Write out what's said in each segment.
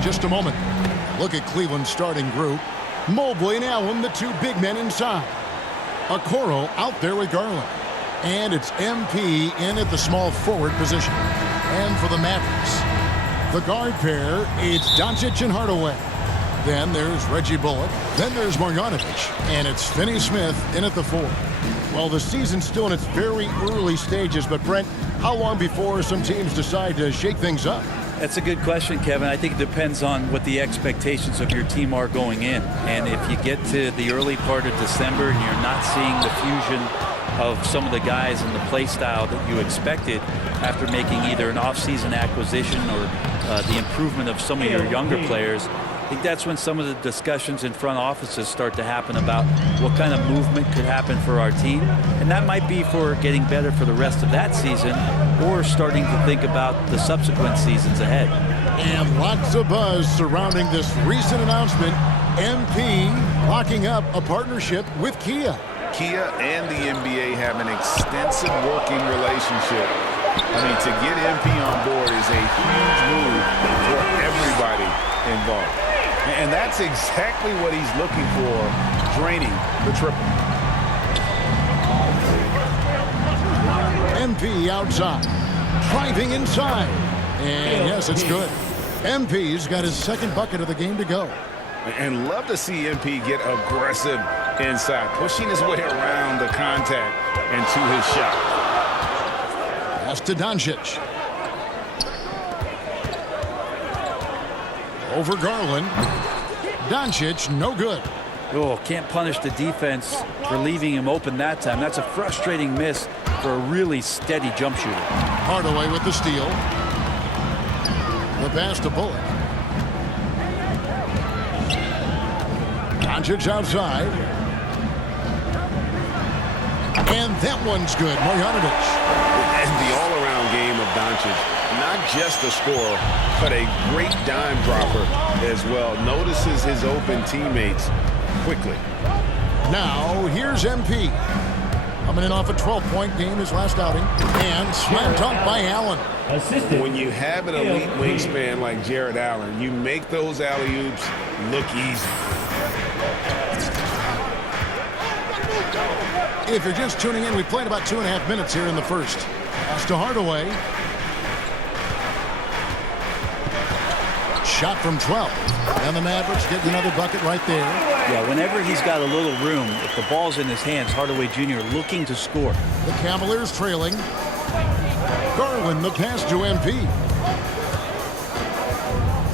in just a moment. Look at Cleveland's starting group. Mobley and Allen, the two big men inside. Okoro out there with Garland. And it's MP in at the small forward position. And for the Mavericks, the guard pair, it's Doncic and Hardaway. Then there's Reggie Bullock. Then there's Marjanovic. And it's Finney Smith in at the 4. Well, the season's still in its very early stages, but Brent, how long before some teams decide to shake things up? That's a good question, Kevin. I think it depends on what the expectations of your team are going in. And if you get to the early part of December and you're not seeing the fusion of some of the guys and the play style that you expected after making either an offseason acquisition or the improvement of some of your younger players, I think that's when some of the discussions in front offices start to happen about what kind of movement could happen for our team. And that might be for getting better for the rest of that season or starting to think about the subsequent seasons ahead. And lots of buzz surrounding this recent announcement. MP locking up a partnership with Kia. Kia and the NBA have an extensive working relationship. I mean, to get MP on board is a huge move for everybody involved. And that's exactly what he's looking for, draining the triple. MP outside, driving inside. And yes, it's good. MP's got his second bucket of the game to go. And love to see MP get aggressive inside, pushing his way around the contact and to his shot. Pass to Doncic. Over Garland. Doncic, no good. Oh, can't punish the defense for leaving him open that time. That's a frustrating miss for a really steady jump shooter. Hardaway with the steal. The pass to Bullock. Doncic outside. And that one's good. Marjanovic. And the all-around game of Doncic. Not just a scorer, but a great dime dropper as well. Notices his open teammates quickly. Now, here's MP. Coming in off a 12-point game his last outing. And slam dunk by Allen. When you have an elite wingspan like Jared Allen, you make those alley-oops look easy. If you're just tuning in, we played about 2.5 minutes here in the first. Pass to Hardaway. Shot from 12. And the Mavericks get another bucket right there. Yeah, whenever he's got a little room, if the ball's in his hands, Hardaway Jr. looking to score. The Cavaliers trailing. Garland, the pass to MP.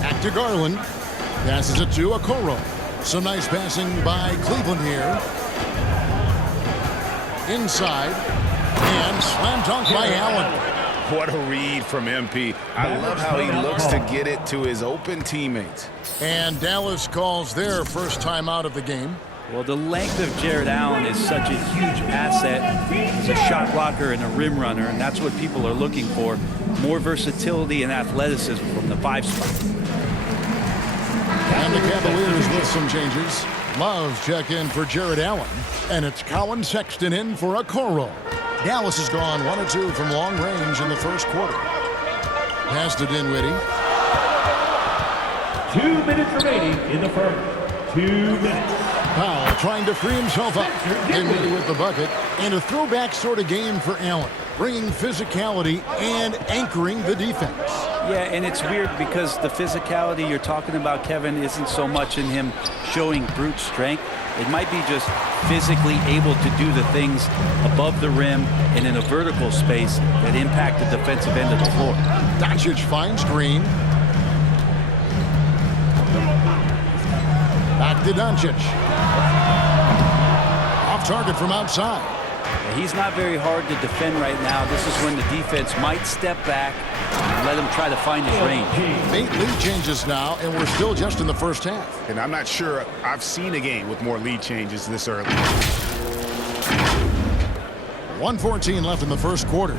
Back to Garland. Passes it to Okoro. Some nice passing by Cleveland here. Inside. And slam dunk by Allen. What a read from MP. I love how he looks to get it to his open teammates. And Dallas calls their first time out of the game. Well, the length of Jared Allen is such a huge asset. He's a shot blocker and a rim runner, and that's what people are looking for. More versatility and athleticism from the 5 spot. And the Cavaliers with some changes. Love check in for Jared Allen. And it's Colin Sexton in for Okoro. Dallas has gone 1 or 2 from long range in the first quarter. Pass to Dinwiddie. 2 minutes remaining in the first. 2 minutes. Powell trying to free himself up. Dinwiddie with the bucket. And a throwback sort of game for Allen. Bringing physicality and anchoring the defense. Yeah, and it's weird because the physicality you're talking about, Kevin, isn't so much in him showing brute strength. It might be just physically able to do the things above the rim and in a vertical space that impact the defensive end of the floor. Doncic finds Green. Back to Doncic. Off target from outside. He's not very hard to defend right now. This is when the defense might step back and let him try to find his range. 8 lead changes now, and we're still just in the first half. And I'm not sure I've seen a game with more lead changes this early. 1:14 left in the first quarter.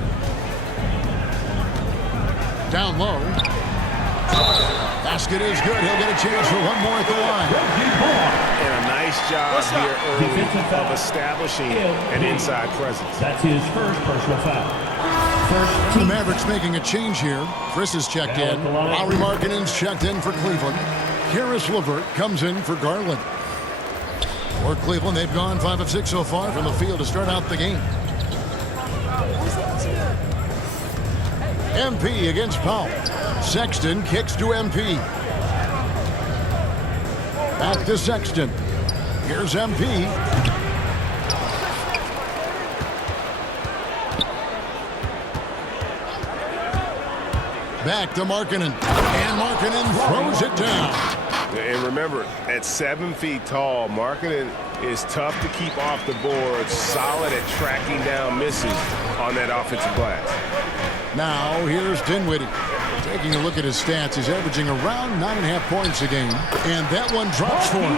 Down low. Basket is good. He'll get a chance for one more at the line. And a nice job here early of establishing an inside presence. That's his first personal foul. first The Mavericks making a change here. Chris is checked in. Lauri Markkanen's checked in for Cleveland. Karis LeVert comes in for Garland. For Cleveland, they've gone 5 of 6 so far from the field to start out the game. MP against Powell. Sexton kicks to MP. Back to Sexton. Here's MP. Back to Markkanen. And Markkanen throws it down. And remember, at 7 feet tall, Markkanen is tough to keep off the board, solid at tracking down misses on that offensive glass. Now, here's Dinwiddie. Taking a look at his stats, he's averaging around 9.5 points a game. And that one drops for him.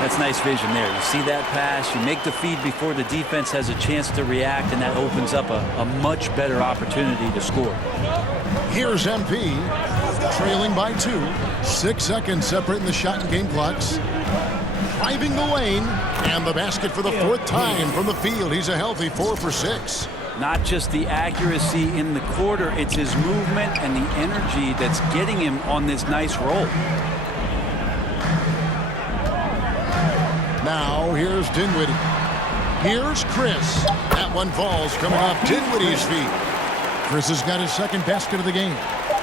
That's nice vision there. You see that pass, you make the feed before the defense has a chance to react, and that opens up a much better opportunity to score. Here's MP, trailing by 2. 6 seconds separating the shot and game clocks. Driving the lane, and the basket for the 4th time from the field. He's a healthy 4 for 6. Not just the accuracy in the quarter, it's his movement and the energy that's getting him on this nice roll. Now, here's Dinwiddie. Here's Chris. That one falls coming off Dinwiddie's feet. Chris has got his 2nd basket of the game.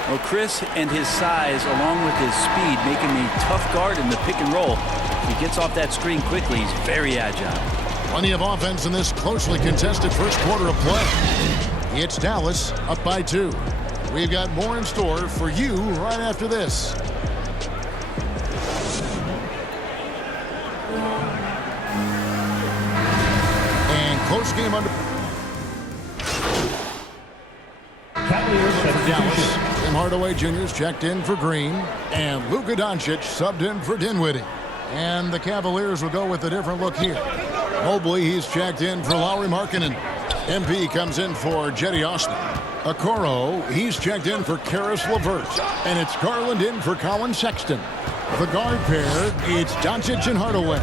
Well, Chris and his size, along with his speed, make him a tough guard in the pick and roll. If he gets off that screen quickly, he's very agile. Plenty of offense in this closely contested first quarter of play. It's Dallas up by 2. We've got more in store for you right after this. And close game under Dallas. Tim Hardaway Jr.'s checked in for Green. And Luka Doncic subbed in for Dinwiddie. And the Cavaliers will go with a different look here. Mobley, he's checked in for Lauri Markkanen. MP comes in for Jetty Austin. Okoro, he's checked in for Karis LeVert. And it's Garland in for Colin Sexton. The guard pair, it's Doncic and Hardaway.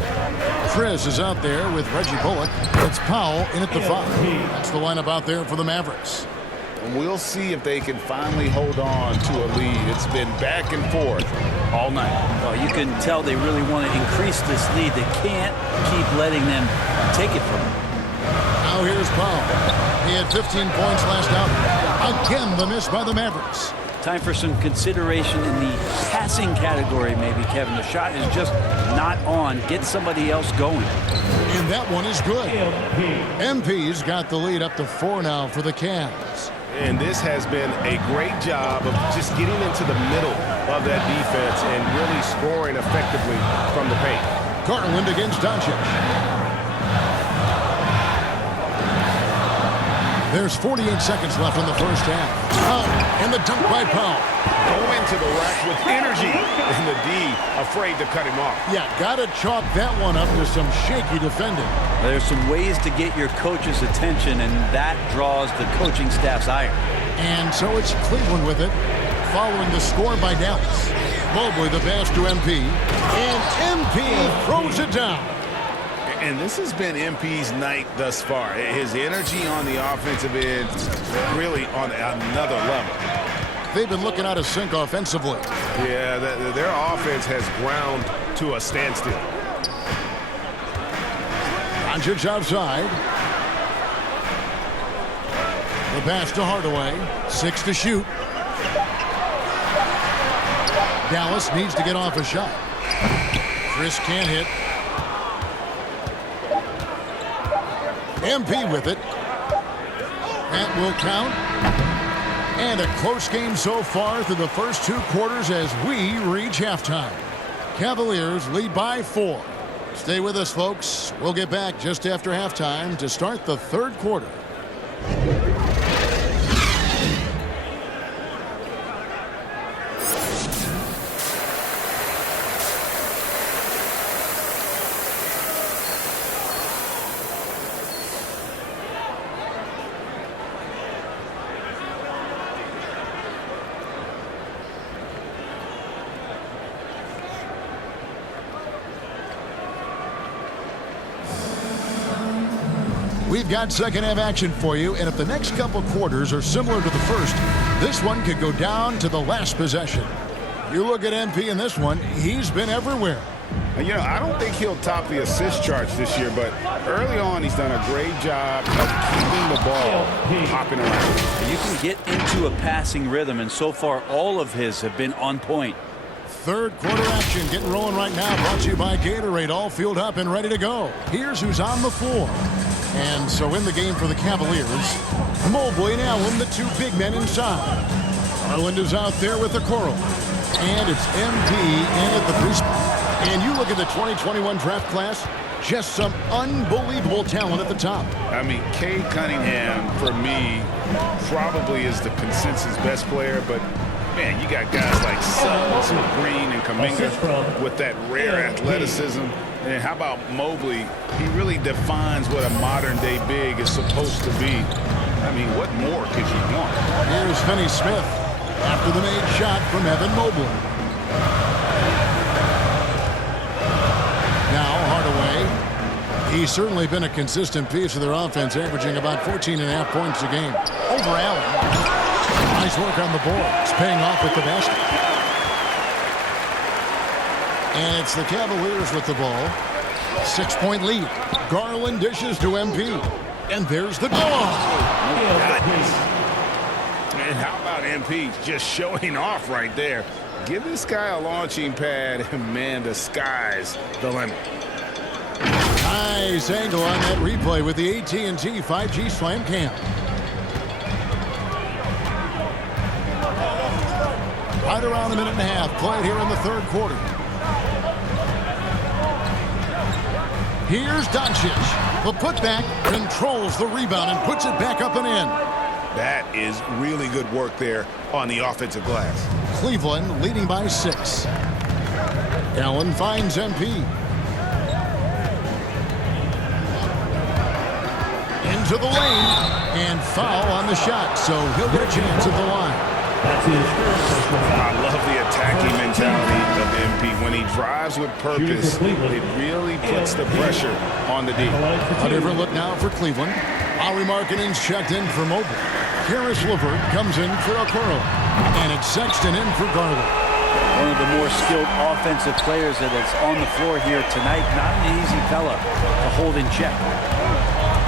Chris is out there with Reggie Bullock. It's Powell in at the 5. That's the lineup out there for the Mavericks. And we'll see if they can finally hold on to a lead. It's been back and forth all night. Well, you can tell they really want to increase this lead. They can't keep letting them take it from them. Now here's Powell. He had 15 points last out. Again, the miss by the Mavericks. Time for some consideration in the passing category, maybe, Kevin. The shot is just not on. Get somebody else going. And that one is good. MP's got the lead up to 4 now for the Cavs. And this has been a great job of just getting into the middle of that defense and really scoring effectively from the paint. Garland against Doncic. There's 48 seconds left in the first half. And the dunk by Powell. Going to the rack with energy, and the D afraid to cut him off. Yeah, gotta chalk that one up to some shaky defending. There's some ways to get your coach's attention, and that draws the coaching staff's ire. And so it's Cleveland with it, following the score by Dallas. Mobley the pass to MP, and MP throws it down. And this has been MP's night thus far. His energy on the offensive end really on another level. They've been looking out of sync offensively. Yeah, their offense has ground to a standstill. Doncic outside. The pass to Hardaway. 6 to shoot. Dallas needs to get off a shot. Chris can't hit. MP with it. That will count. And a close game so far through the first 2 quarters as we reach halftime. Cavaliers lead by 4. Stay with us, folks. We'll get back just after halftime to start the 3rd quarter. We've got second half action for you, and if the next couple quarters are similar to the first, this one could go down to the last possession. You look at MP in this one, he's been everywhere. You know, I don't think he'll top the assist charts this year, but early on he's done a great job of keeping the ball hopping around. You can get into a passing rhythm, and so far all of his have been on point. Third quarter action getting rolling right now, brought to you by Gatorade, all fueled up and ready to go. Here's who's on the floor. And so in the game for the Cavaliers, Mobley and Allen, the two big men inside. Garland is out there with the Okoro. And it's MP in at the three spot. And you look at the 2021 draft class, just some unbelievable talent at the top. I mean, Cade Cunningham, for me, probably is the consensus best player, but man, you got guys like Suggs, Green, and Kuminga with that rare athleticism. And how about Mobley? He really defines what a modern-day big is supposed to be. I mean, what more could you want? Here's Finney Smith after the made shot from Evan Mobley. Now Hardaway. He's certainly been a consistent piece of their offense, averaging about 14.5 points a game. Over Allen. Nice work on the boards, paying off with the basket. And it's the Cavaliers with the ball. 6-point lead. Garland dishes to MP. And there's the goal. And how about MP just showing off right there? Give this guy a launching pad, and man, the sky's the limit. Nice angle on that replay with the AT&T 5G Slam Cam. Right around a minute and a half played here in the third quarter. Here's Doncic. The putback controls the rebound and puts it back up and in. That is really good work there on the offensive glass. Cleveland leading by 6. Allen finds MP. Into the lane. And foul on the shot, so he'll get a chance at the line. I love the attacking mentality of MP. When he drives with purpose, it really puts the pressure on the D. A different look now for Cleveland. Lauri Markkanen's checked in for Mobley. Karis LeVert comes in for Okoro. And it's Sexton in for Garland. One of the more skilled offensive players that is on the floor here tonight. Not an easy fella to hold in check.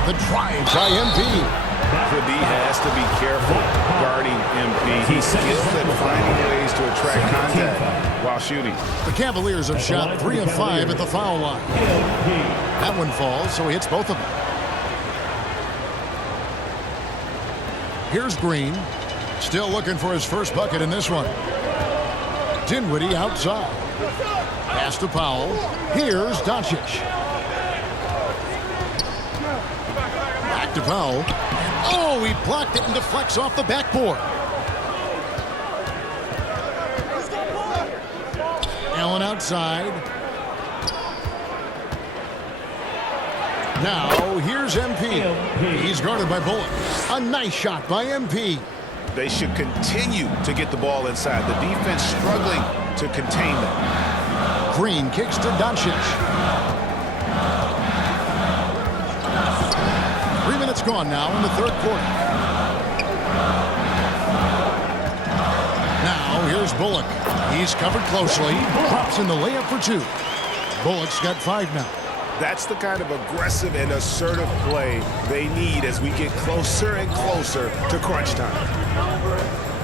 The drive by MP. The D has to be careful guarding MP. He's skilled at finding ways to attract contact while shooting. The Cavaliers have shot 3 of 5 at the foul line. That one falls, so he hits both of them. Here's Green. Still looking for his first bucket in this one. Dinwiddie outside. Pass to Powell. Here's Doncic. Back to Powell. Oh, he blocked it and deflects off the backboard. Allen outside. Now, here's MP. He's guarded by Bullock. A nice shot by MP. They should continue to get the ball inside. The defense struggling to contain them. Green kicks to Doncic. 3 minutes gone now in the third quarter. Now, here's Bullock. He's covered closely. Drops in the layup for 2. Bullock's got 5 now. That's the kind of aggressive and assertive play they need as we get closer and closer to crunch time.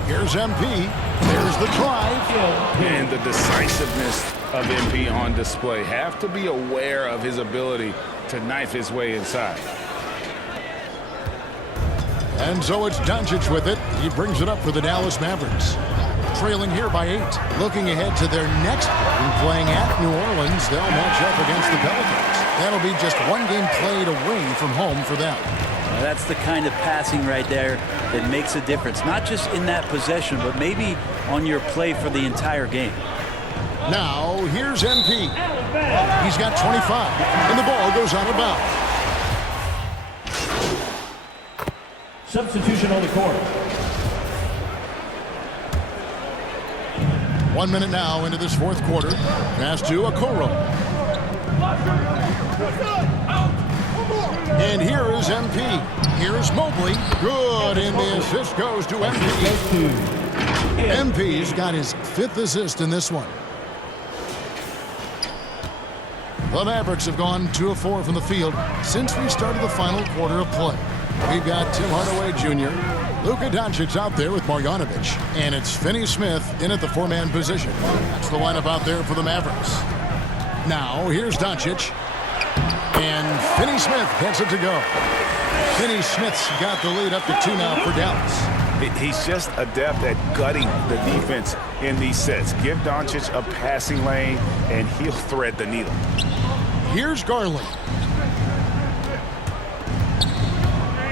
Here's MP. There's the drive. And the decisiveness of MP on display. Have to be aware of his ability to knife his way inside. And so it's Doncic with it. He brings it up for the Dallas Mavericks. Trailing here by 8. Looking ahead to their next game, playing at New Orleans. They'll match up against the Pelicans. That'll be just one game played away from home for them. Now that's the kind of passing right there that makes a difference. Not just in that possession, but maybe on your play for the entire game. Now, here's MP. He's got 25, and the ball goes out of bounds. Substitution on the court. 1 minute now into this fourth quarter. Pass to Okoro. And here is MP. Here's Mobley. Good, and the assist goes to MP. MP's got his 5th assist in this one. The Mavericks have gone 2 of 4 from the field since we started the final quarter of play. We've got Tim Hardaway Jr., Luka Doncic out there with Marjanovic, and it's Finney Smith in at the 4-man position. That's the lineup out there for the Mavericks. Now, here's Doncic, and Finney Smith gets it to go. Finney Smith's got the lead up to 2 now for Dallas. He's just adept at gutting the defense in these sets. Give Doncic a passing lane, and he'll thread the needle. Here's Garland.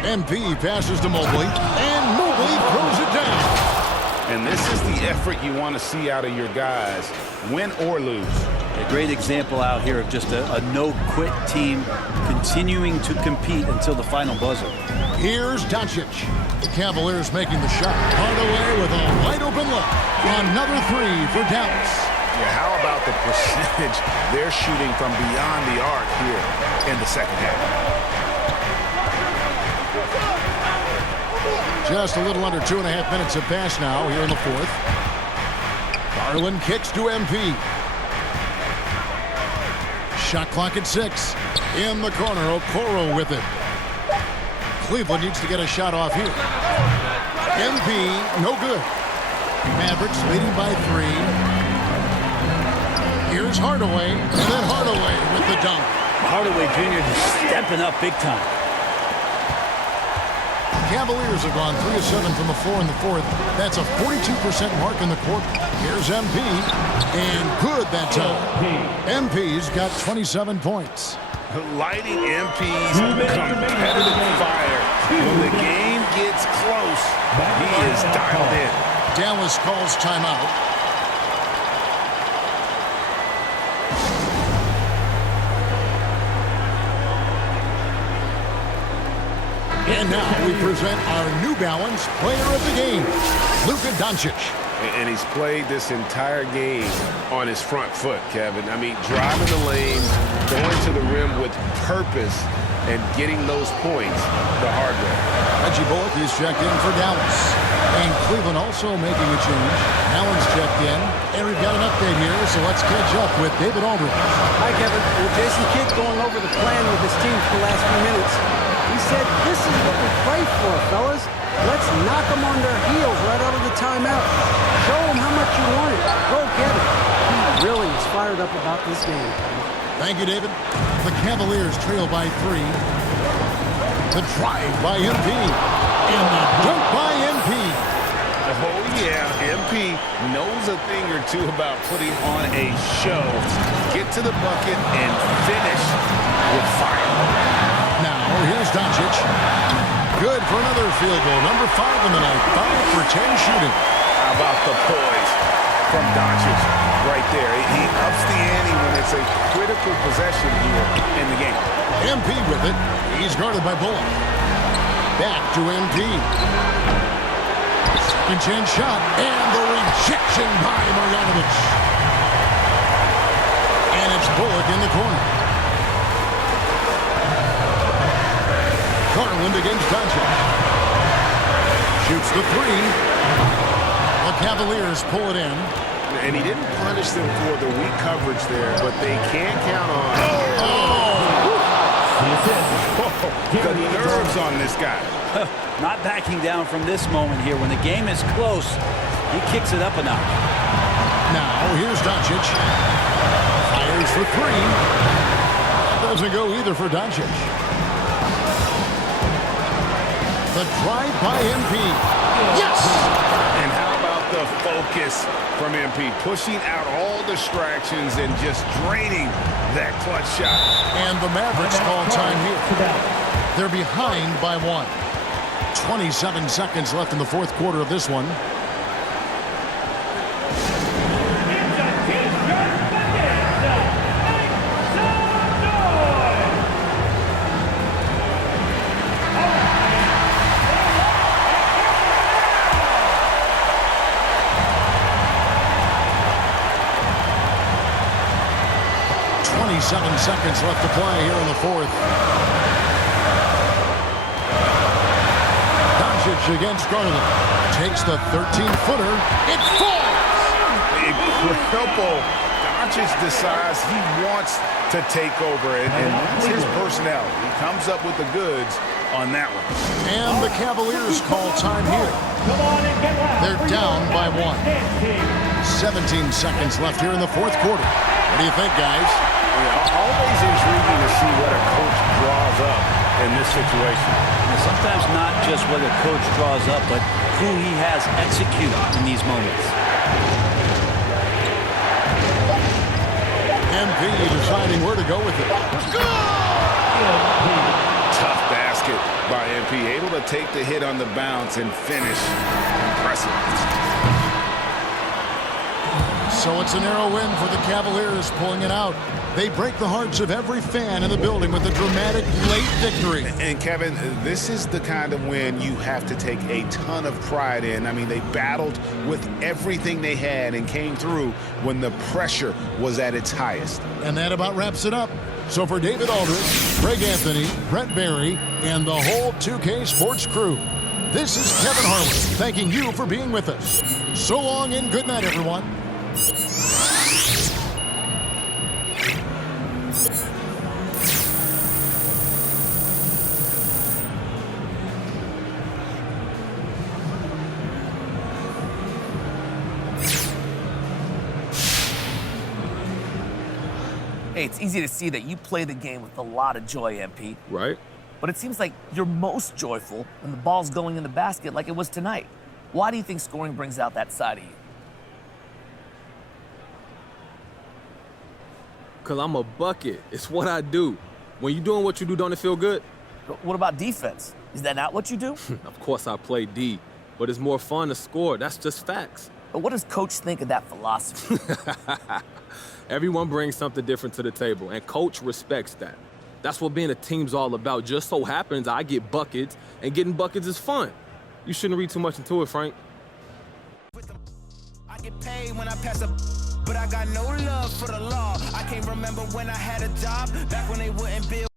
MP passes to Mobley, and Mobley throws it down. And this is the effort you want to see out of your guys, win or lose. A great example out here of just a no-quit team continuing to compete until the final buzzer. Here's Doncic. The Cavaliers making the shot. Hardaway with a wide-open look. Another 3 for Dallas. Yeah, how about the percentage they're shooting from beyond the arc here in the second half? Just a little under 2.5 minutes have passed now here in the 4th. Garland kicks to MP. Shot clock at 6. In the corner, Okoro with it. Cleveland needs to get a shot off here. MP, no good. Mavericks leading by 3. Here's Hardaway, and then Hardaway with the dunk. Hardaway Jr. is stepping up big time. Cavaliers have gone 3 of 7 from the floor in the 4th. That's a 42% mark in the quarter. Here's MP, and good that time. MP's got 27 points. Lighting MP's competitive fire. When the game gets close, he is dialed in. Dallas calls timeout. And now we present our New Balance player of the game, Luka Doncic. And he's played this entire game on his front foot, Kevin. I mean, driving the lane, going to the rim with purpose, and getting those points the hard way. Reggie Bullock is checked in for Dallas. And Cleveland also making a change. Allen's checked in. And we've got an update here, so let's catch up with David Aldridge. Hi, Kevin. Well, Jason Kidd going over the plan with his team for the last few minutes. He said, this is what we played for, fellas. Let's knock them on their heels right out of the timeout. Show them how much you want it. Go get it. He really is fired up about this game. Thank you, David. The Cavaliers trail by 3. The drive by MP. And the dunk by MP. Oh, yeah, MP knows a thing or two about putting on a show. Get to the bucket and finish with fire. Now, here's Doncic. Good for another field goal. Number 5 in the night. 5 for 10 shooting. How about the poise from Doncic right there? He ups the ante when it's a critical possession here in the game. MP with it. He's guarded by Bullock. Back to MP. Second chance shot. And the rejection by Marjanovic. And it's Bullock in the corner. Garland against Doncic. Shoots the 3. The Cavaliers pull it in. And he didn't punish them for the weak coverage there, but they can't count on. The nerves on this guy. Not backing down from this moment here. When the game is close, he kicks it up a notch. Now, here's Doncic. Fires for 3. Doesn't go either for Doncic. The drive by MP. Yes! And how about the focus from MP? Pushing out all distractions and just draining that clutch shot. And the Mavericks call time here. They're behind by 1. 27 seconds left in the 4th quarter of this one. Seconds left to play here in the 4th. against Garland. Takes the 13-footer. It falls! Incredible. Doncic decides he wants to take over, and that's his personality. He comes up with the goods on that one. And the Cavaliers call time here. They're down by 1. 17 seconds left here in the fourth quarter. What do you think, guys? Always intriguing to see what a coach draws up in this situation. And sometimes not just what a coach draws up, but who he has execute in these moments. MP deciding where to go with it. Tough basket by MP. Able to take the hit on the bounce and finish. Impressive. So it's a narrow win for the Cavaliers, pulling it out. They break the hearts of every fan in the building with a dramatic late victory. And Kevin, this is the kind of win you have to take a ton of pride in. I mean, they battled with everything they had and came through when the pressure was at its highest. And that about wraps it up. So for David Aldridge, Greg Anthony, Brett Barry, and the whole 2K Sports crew, this is Kevin Harlan thanking you for being with us. So long and good night, everyone. Hey, it's easy to see that you play the game with a lot of joy, MP. Right? But it seems like you're most joyful when the ball's going in the basket like it was tonight. Why do you think scoring brings out that side of you? Because I'm a bucket. It's what I do. When you're doing what you do, don't it feel good? What about defense? Is that not what you do? Of course I play D, but it's more fun to score. That's just facts. But what does Coach think of that philosophy? Everyone brings something different to the table, and Coach respects that. That's what being a team's all about. Just so happens I get buckets, and getting buckets is fun. You shouldn't read too much into it, Frank. I get paid when I pass up, but I got no love for the law. I can't remember when I had a job, back when they wouldn't build.